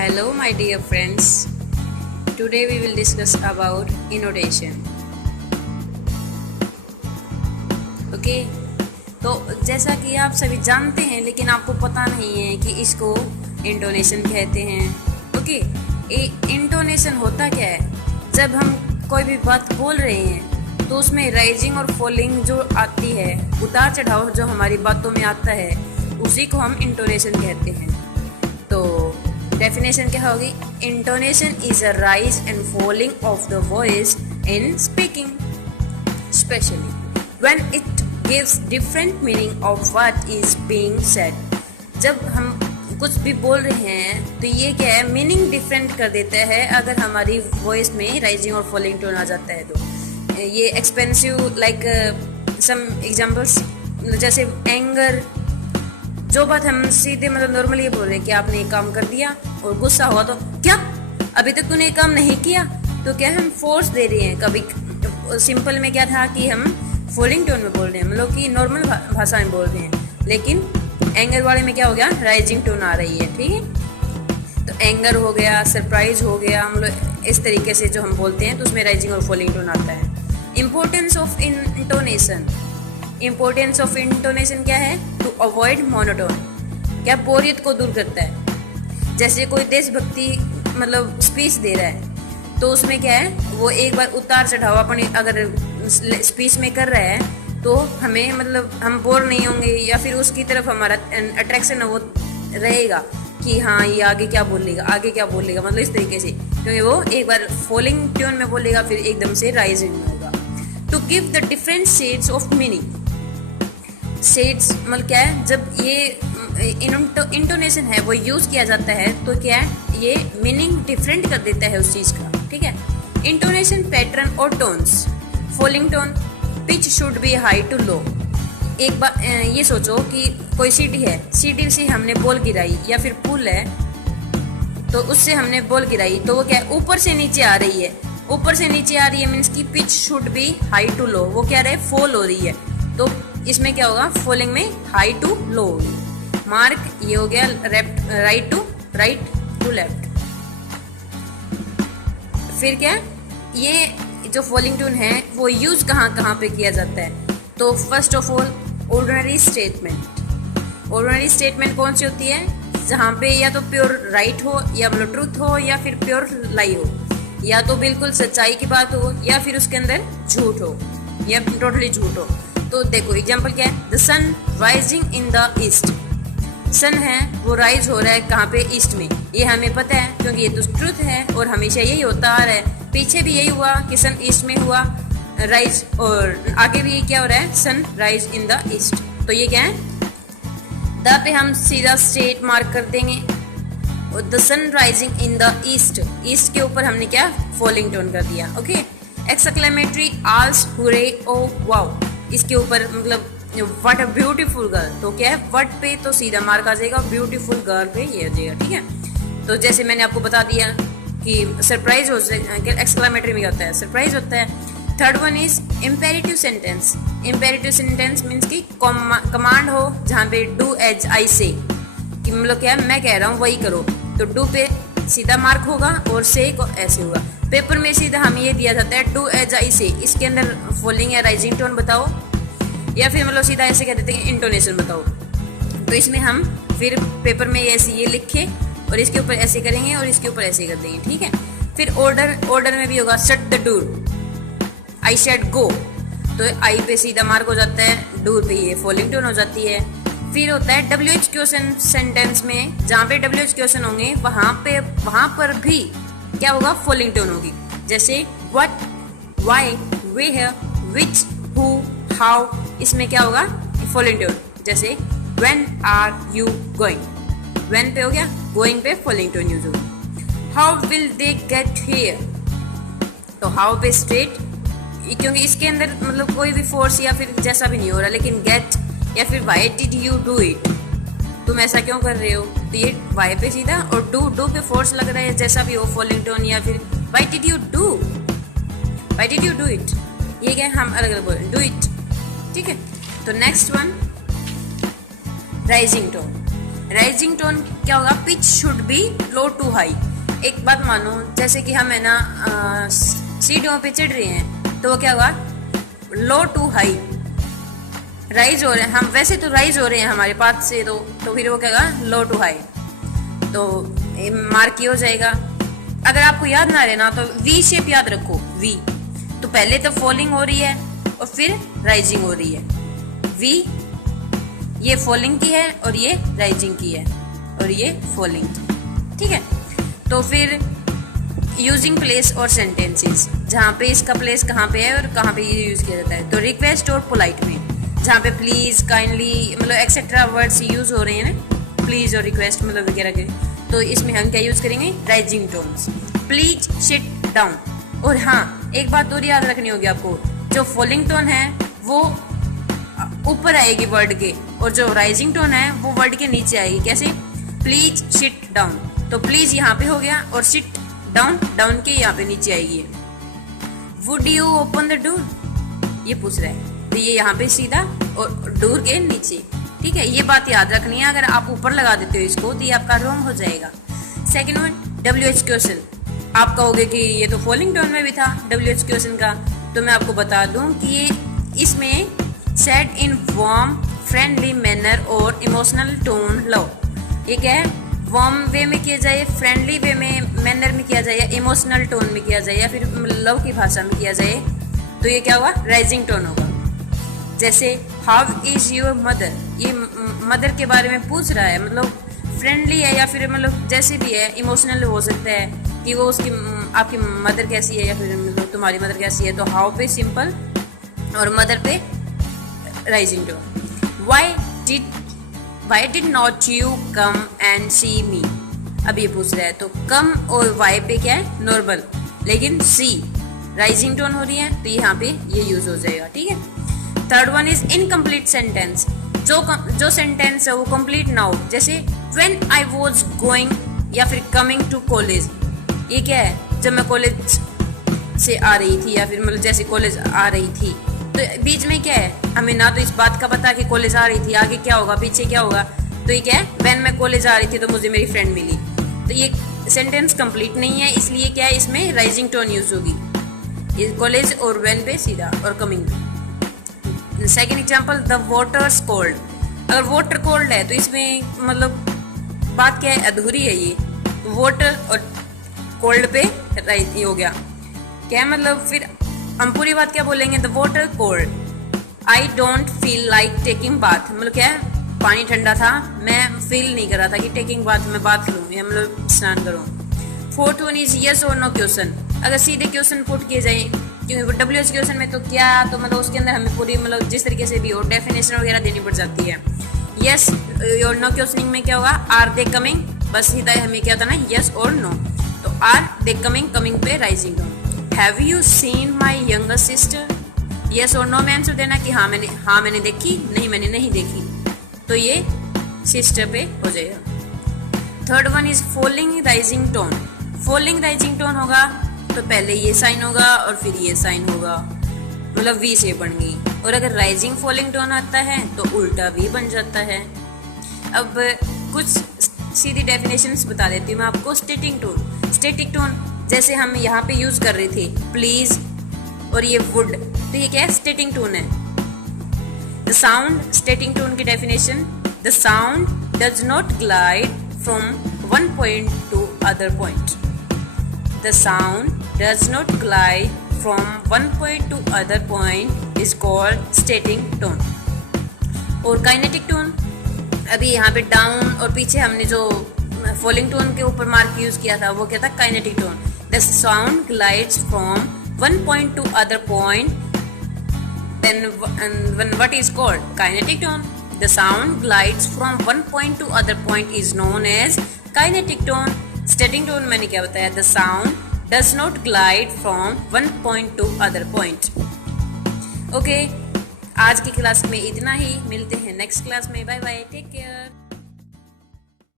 Hello, my dear friends. Today we will discuss about intonation. Okay तो जैसा कि आप सभी जानते हैं लेकिन आपको पता नहीं है कि इसको इंटोनेशन कहते हैं। ओके इंटोनेशन होता क्या है? जब हम कोई भी बात बोल रहे हैं तो उसमें राइजिंग और फॉलिंग जो आती है, उतार चढ़ाव जो हमारी बातों में आता है, उसी को हम इंटोनेशन कहते हैं। तो डेफिनेशन क्या होगी? Intonation is a rise and falling of the voice in speaking, specially when it gives different meaning of what is being said. जब हम कुछ भी बोल रहे हैं तो ये क्या है, मीनिंग डिफरेंट कर देता है अगर हमारी वॉइस में राइजिंग और फॉलिंग टोन आ जाता है। तो ये एक्सपेंसिव लाइक सम एग्जांपल्स, जैसे एंगर, जो बात हम सीधे मतलब नॉर्मली बोल रहे हैं कि आपने एक काम कर दिया, और गुस्सा हुआ तो क्या अभी तक तूने काम नहीं किया, तो क्या हम फोर्स दे रहे हैं। कभी सिंपल में क्या था कि हम फॉलिंग टोन में बोल रहे हैं, मतलब कि नॉर्मल भाषा में बोल रहे हैं, लेकिन एंगर वाले में क्या हो गया, राइजिंग टोन आ रही है। ठीक है, तो एंगर हो गया, सरप्राइज हो गया, मतलब इस तरीके से जो हम बोलते हैं तो उसमें राइजिंग और फॉलिंग टोन आता है। Importance of intonation, importance of intonation क्या है? टू अवॉइड मोनोटोन, क्या बोरियत को दूर करता है। जैसे कोई देशभक्ति मतलब स्पीच दे रहा है तो उसमें क्या है, वो एक बार उतार चढ़ाव अपनी अगर स्पीच में कर रहा है तो हमें मतलब हम बोर नहीं होंगे, या फिर उसकी तरफ हमारा अट्रैक्शन वो रहेगा कि हाँ ये आगे क्या बोलेगा, आगे क्या बोलेगा, मतलब इस तरीके से, क्योंकि वो एक बार फॉलिंग ट्यून में बोलेगा फिर एकदम से राइजिंग में होगा। To give the different shades of meaning, shades मतलब क्या है, जब ये इंटोनेशन है वो यूज किया जाता है तो क्या है, ये मीनिंग डिफरेंट कर देता है उस चीज का। ठीक है, इंटोनेशन पैटर्न और tones. Falling tone, pitch should be high to low. एक बार ये सोचो कि कोई सीटी है, सीटी से हमने बॉल गिराई, या फिर पुल है तो उससे हमने बॉल गिराई, तो वो क्या है, ऊपर से नीचे आ रही है, ऊपर से नीचे आ रही है मीन्स की pitch should be high to low, वो क्या रहे, फॉल हो रही है, तो इसमें क्या होगा, फॉलिंग में हाई टू लो होगी। मार्क ये हो गया राइट टू लेफ्ट। फिर क्या, ये जो फॉलिंग टोन है वो यूज कहाँ पे किया जाता है? तो first of all ordinary statement. Ordinary statement कौन सी होती है? जहाँ पे या तो प्योर राइट हो, या मतलब ट्रूथ हो, या फिर प्योर लाई हो, या तो बिल्कुल सच्चाई की बात हो, या फिर उसके अंदर झूठ हो, या टोटली झूठ हो। तो देखो एग्जाम्पल क्या है, the sun rising in the east. Sun है वो राइज हो रहा है कहाँ पे, ईस्ट में, ये हमें पता है क्योंकि ये तो ट्रुथ है और हमेशा यही होता आ रहा है। पीछे भी यही हुआ कि सन ईस्ट में हुआ राइज, और आगे भी क्या हो रहा है, sun rise in the east. तो ये क्या है, द पे हम सीधा स्ट्रेट मार्क कर देंगे, और the sun rising in the east, east के ऊपर हमने क्या, फॉलिंग टोन कर दिया। Okay, exclamatory also hurray oh wow, इसके ऊपर मतलब व्हाट अ ब्यूटीफुल गर्ल, तो क्या है, व्हाट पे तो सीधा मार्क आ जाएगा, ब्यूटीफुल गर्ल पे ये आ जाएगा। ठीक है, तो जैसे मैंने आपको बता दिया कि सरप्राइज हो जाएगा, एक्सक्लेमेटरी में होता है, सरप्राइज होता है। Third one is imperative sentence. Imperative sentence means की कमांड हो जहाँ पे डू एज आई से, कि मतलब क्या है, मैं कह रहा हूँ वही करो, तो डू पे सीधा मार्क होगा और से को ऐसे होगा। पेपर में सीधा हमें ये दिया जाता है डू एज आई से, इसके अंदर फॉलिंग या राइजिंग टोन बताओ, या फिर मतलब सीधा ऐसे कह देते हैं इंटोनेशन बताओ। तो इसमें हम फिर पेपर में ऐसे ये लिखे और इसके ऊपर ऐसे करेंगे और इसके ऊपर ऐसे कर देंगे। ठीक है, फिर ऑर्डर में भी होगा shut the door, I said go, तो आई पे सीधा मार्क हो जाता है, डोर पे ये फॉलिंग टोन हो जाती है। फिर होता है WH क्वेश्चन सेंटेंस में, जहाँ पे WH क्वेश्चन होंगे वहाँ पर भी क्या होगा, फॉलिंग टोन होगी। जैसे what, why, where, which, who, how, इसमें क्या होगा, फॉलिंग टोन। जैसे when are you going, when पे हो गया, गोइंग पे फॉलिंग टोन यूज होगी। How will they get here, तो हाउ पे स्ट्रेट, क्योंकि इसके अंदर मतलब कोई भी फोर्स या फिर जैसा भी नहीं हो रहा, लेकिन गेट या फिर why did you do it, तुम ऐसा क्यों कर रहे हो, तो ये व्हाई पे सीधा, और डू पे फोर्स लग रहा है, जैसा भी हो फॉलिंग टोन, या फिर why did you do it, ये क्या हम अलग अलग बोले, डू इट। ठीक है, तो next one rising tone. Rising tone क्या होगा, pitch should be low to high. एक बात मानो, जैसे कि हम है ना सीढ़ियों पे चढ़ रहे हैं, तो वो क्या होगा, लो टू हाई राइज हो रहे हैं हम, वैसे तो राइज हो रहे हैं हमारे पास से, तो फिर वो क्या होगा, लो टू हाई, तो मार्क ये हो जाएगा। अगर आपको याद ना रहे ना तो वी शेप याद रखो, वी तो पहले तो फॉलिंग हो रही है और फिर राइजिंग हो रही है। वी ये फॉलिंग की है और ये राइजिंग की है और ये फॉलिंग, ठीक है। तो फिर यूजिंग प्लेस और सेंटेंसेस, जहाँ पे इसका प्लेस कहाँ पे है और कहाँ पे ये यूज किया जाता है। तो रिक्वेस्ट और पोलाइट में, जहाँ पे प्लीज, काइंडली मतलब एक्सेट्रा वर्ड्स यूज हो रहे हैं ना, प्लीज और रिक्वेस्ट मतलब वगैरह के, तो इसमें हम क्या यूज करेंगे, rising tones. Please sit down. और हाँ, एक बात और याद रखनी होगी आपको, जो फॉलिंग टोन है वो ऊपर आएगी वर्ड के, और जो राइजिंग टोन है वो वर्ड के नीचे आएगी। कैसे, प्लीज सिट डाउन, तो प्लीज यहाँ पे हो गया और सिट डाउन, डाउन के यहाँ पे नीचे आएगी। Would you open the door, ये पूछ रहा है, तो ये यहाँ पे सीधा और डोर के नीचे, ठीक है। ये बात याद रखनी है, अगर आप ऊपर लगा देते हो इसको तो ये आपका रॉन्ग हो जाएगा। Second one, WH question. आप कहोगे कि ये तो फॉलिंग टोन में भी था WH क्वेश्चन का, तो मैं आपको बता दूं कि ये इसमें said in warm friendly manner और इमोशनल टोन लो, ये क्या है, वार्म वे में किया जाए, फ्रेंडली वे में, मैनर में किया जाए, या इमोशनल टोन में किया जाए, या फिर लव की भाषा में किया जाए, तो ये क्या होगा, राइजिंग टोन होगा। जैसे हाउ इज योर मदर, ये मदर के बारे में पूछ रहा है, मतलब फ्रेंडली है या फिर मतलब जैसे भी है, इमोशनल हो सकता है कि वो उसकी आपकी मदर कैसी है या फिर मतलब तुम्हारी मदर कैसी है। तो हाउ पे सिंपल और मदर पे rising tone. Why did not you come and see me, अब ये पूछ रहा है, तो कम और वाई पे क्या है, नॉर्मल, लेकिन सी राइजिंग टोन हो रही है, तो यहाँ पे ये यूज हो जाएगा, ठीक है। Third one is incomplete sentence. जो सेंटेंस है वो कंप्लीट ना हो, जैसे व्हेन आई वाज गोइंग या फिर कमिंग टू कॉलेज, ये क्या है, जब मैं कॉलेज से आ रही थी या फिर मतलब जैसे कॉलेज आ रही थी, तो बीच में क्या है, हमें ना तो इस बात का पता कि कॉलेज आ रही थी, आगे क्या होगा, पीछे क्या होगा, तो ये क्या है, व्हेन मैं कॉलेज आ रही थी तो मुझे मेरी फ्रेंड मिली, तो ये सेंटेंस कंप्लीट नहीं है, इसलिए क्या है, इसमें राइजिंग टोन यूज होगी, ये कॉलेज और व्हेन पे सीधा और coming. Second example, the waters cold. अगर वाटर कोल्ड है तो इसमें मतलब बात क्या है, अधूरी है ये, वाटर और कोल्ड पे राइज हो गया, क्या मतलब, फिर हम पूरी बात क्या बोलेंगे, the water cold, I don't feel like taking bath, मतलब क्या है, पानी ठंडा था, मैं फील नहीं कर रहा था कि टेकिंग बाथ, मैं बात करूँ या मतलब स्नान करूँ। फोर्थ वन इज यस और नो क्वेश्चन। अगर सीधे क्वेश्चन पुट किए जाए, क्योंकि WH क्वेश्चन में तो क्या, तो मतलब उसके अंदर हमें पूरी मतलब जिस तरीके से भी हो डेफिनेशन वगैरह देनी पड़ जाती है। यस और नो क्वेश्चनिंग में क्या होगा, आर दे कमिंग, बस सीधा हमें क्या होता है ना, यस और नो, तो आर दे कमिंग, कमिंग पे rising tone. Have you seen my younger sister, yes और नो में आंसर देना कि हाँ मैंने देखी, नहीं मैंने नहीं देखी, तो ये सिस्टर पे हो जाएगा। Third one is falling rising tone. Falling rising tone होगा तो पहले ये साइन होगा और फिर ये साइन होगा, मतलब वी से बन गई, और अगर राइजिंग फॉलिंग टोन आता है तो उल्टा वी बन जाता है। अब कुछ सीधी डेफिनेशंस बता देती हूँ मैं आपको। स्टेटिक टोन, स्टेटिक टोन जैसे हम यहाँ पे यूज कर रहे थे प्लीज और ये वुड, तो ये क्या है, स्टेटिक टोन है। द साउंड, स्टेटिक टोन की definition, the sound does not glide from one point two other point. The sound does not glide from one point to other point is called static tone. और kinetic tone, अभी यहाँ पे down और पीछे हमने जो falling tone के ऊपर मार्क यूज किया था वो क्या था, kinetic tone. The sound glides from one point to other point, then what is called kinetic tone. The sound glides from one point to other point is known as kinetic tone. Static tone मैंने क्या बताया, the sound does not glide from one point two other point. Okay, आज की class में इतना ही, मिलते हैं next class में, बाय बाय, टेक केयर।